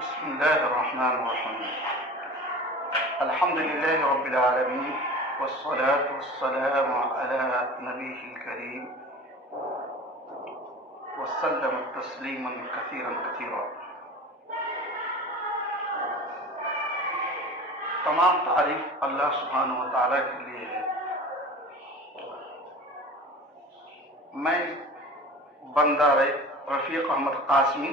بسم الله الرحمن الرحيم. الحمد لله رب العالمين، والصلاة والسلام على نبيه الكريم وسلم تسليما كثيرا كثيرا. تمام تعریف اللہ سبحانہ و تعالیٰ کے لیے ہے. میں بندہ رفیق احمد قاسمی،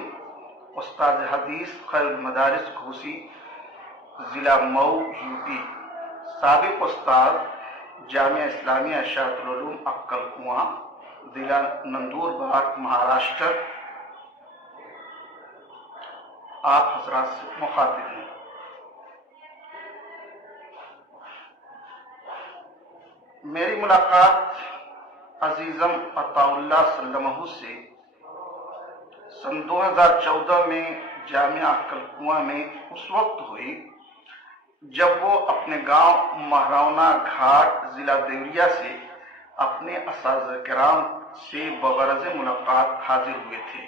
استاد حدیث خیر المدارس گھوسی، ضلع مئو یو پی، سابق استاد جامعہ اسلامیہ اشاعت العلوم عقل کنواں، ضلع نندوربار، مہاراشٹر، آپ حضرات سے مخاطب ہیں. میری ملاقات عزیزم عطا اللہ سلمہ سے سن 2014 میں جامعہ عقل کنواں میں اس وقت ہوئی جب وہ اپنے گاؤں مہرونا گھاٹ ضلع دیوریا سے اپنے اساتذہ کرام سے بغرض ملاقات حاضر ہوئے تھے.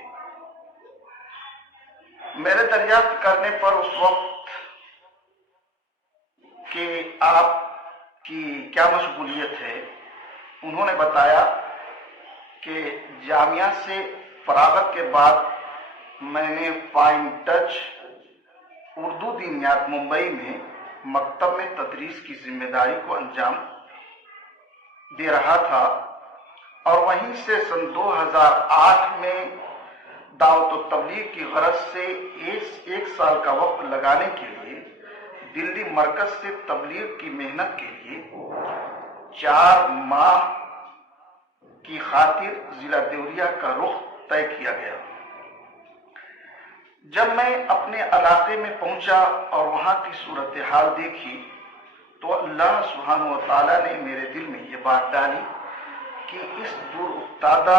میرے دریافت کرنے پر اس وقت کہ آپ کی کیا مشغولیت ہے، انہوں نے بتایا کہ جامعہ سے فراغت کے بعد میں نے فائن ٹچ اردو دینیات ممبئی میں مکتب میں تدریس کی ذمہ داری کو انجام دے رہا تھا، اور وہیں سے سن 2008 میں دعوت و تبلیغ کی غرض سے ایک سال کا وقت لگانے کے لیے دلی مرکز سے تبلیغ کی محنت کے لیے 4 ماہ کی خاطر ضلع دیوریا کا رخ طے کیا گیا. جب میں اپنے علاقے میں پہنچا اور وہاں کی صورتحال دیکھی تو اللہ سبحانہ و تعالیٰ نے میرے دل میں یہ بات ڈالی کہ اس دور افتادہ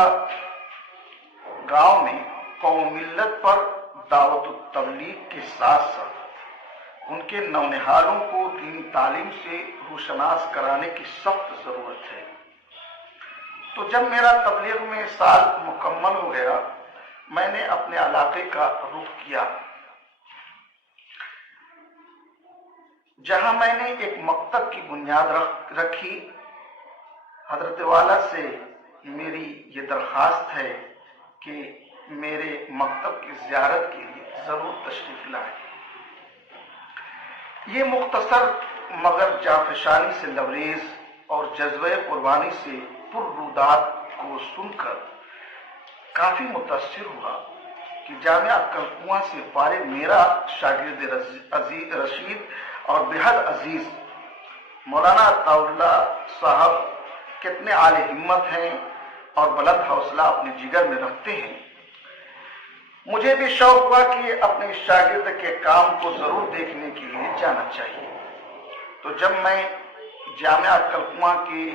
گاؤں میں قوم ملت پر دعوت و تبلیغ کے ساتھ ساتھ ان کے نونہالوں کو دینی تعلیم سے روشناس کرانے کی سخت ضرورت ہے. تو جب میرا تبلیغ میں سال مکمل ہو گیا، میں نے اپنے علاقے کا رخ کیا، جہاں میں نے ایک مکتب کی بنیاد رکھی. حضرت والا سے میری یہ درخواست ہے کہ میرے مکتب کی زیارت کے لیے ضرور تشریف لائیں. یہ مختصر مگر جافشانی سے لبریز اور جذبہ قربانی سے پررودات کو سن کر کافی متاثر ہوا کہ جامعہ عقل کنواں سے فارغ میرا شاگرد رشید اور بےحد عزیز مولانا عطا اللہ صاحب کتنے اعلی ہمت ہیں اور بلند حوصلہ اپنے جگر میں رکھتے ہیں. مجھے بھی شوق ہوا کہ اپنے شاگرد کے کام کو ضرور دیکھنے کے لیے جانا چاہیے. تو جب میں جامعہ عقل کنواں کی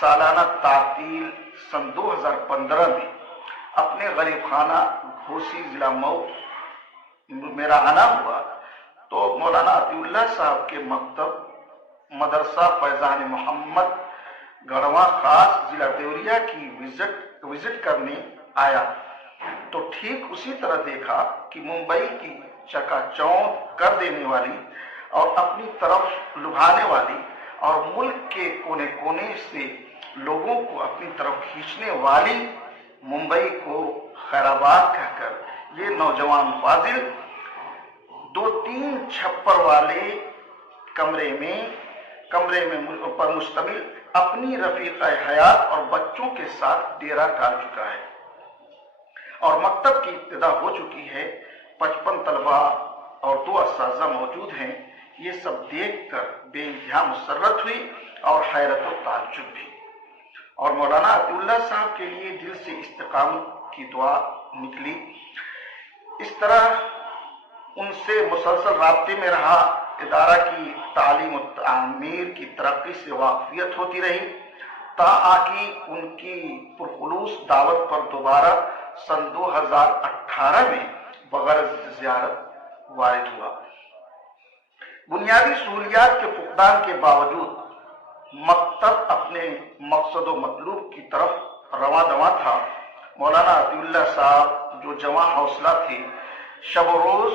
سالانہ تعطیل سن 2015 میں اپنے غریب خانہ گھوسی ضلع مئو میرا آنا ہوا تو مولانا عطا اللہ صاحب کے مکتب مدرسہ فیضان محمد گڑھواں خاص ضلع دیوریا کی وزٹ کرنے آیا تو ٹھیک اسی طرح دیکھا کہ ممبئی کی چکا چوند کر دینے والی اور اپنی طرف لبھانے والی اور ملک کے کونے کونے سے لوگوں کو اپنی طرف کھینچنے والی ممبئی کو خیرآباد کہہ کر یہ نوجوان فاضل 2-3 چھپر والے کمرے میں پر مشتمل اپنی رفیقہ حیات اور بچوں کے ساتھ ڈیرا ڈال چکا ہے، اور مکتب کی ابتدا ہو چکی ہے. 55 طلبہ اور 2 اساتذہ موجود ہیں. یہ سب دیکھ کر بے انتہا مسرت ہوئی اور حیرت و تعجب بھی، اور مولانا عطا اللہ صاحب کے لیے دل سے استقامت کی دعا نکلی. اس طرح ان سے مسلسل رابطے میں رہا. ادارہ کی تعلیم و تعمیر کی ترقی سے واقفیت ہوتی رہی تاکہ ان کی پرخلوص دعوت پر دوبارہ سن 2018 میں بغرض زیارت وارد ہوا. بنیادی سہولیات کے فقدان کے باوجود مکتب اپنے مقصد و مطلوب کی طرف رواں دواں تھا. مولانا عطا اللہ صاحب جو جواں حوصلہ تھے، شب و روز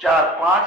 4-5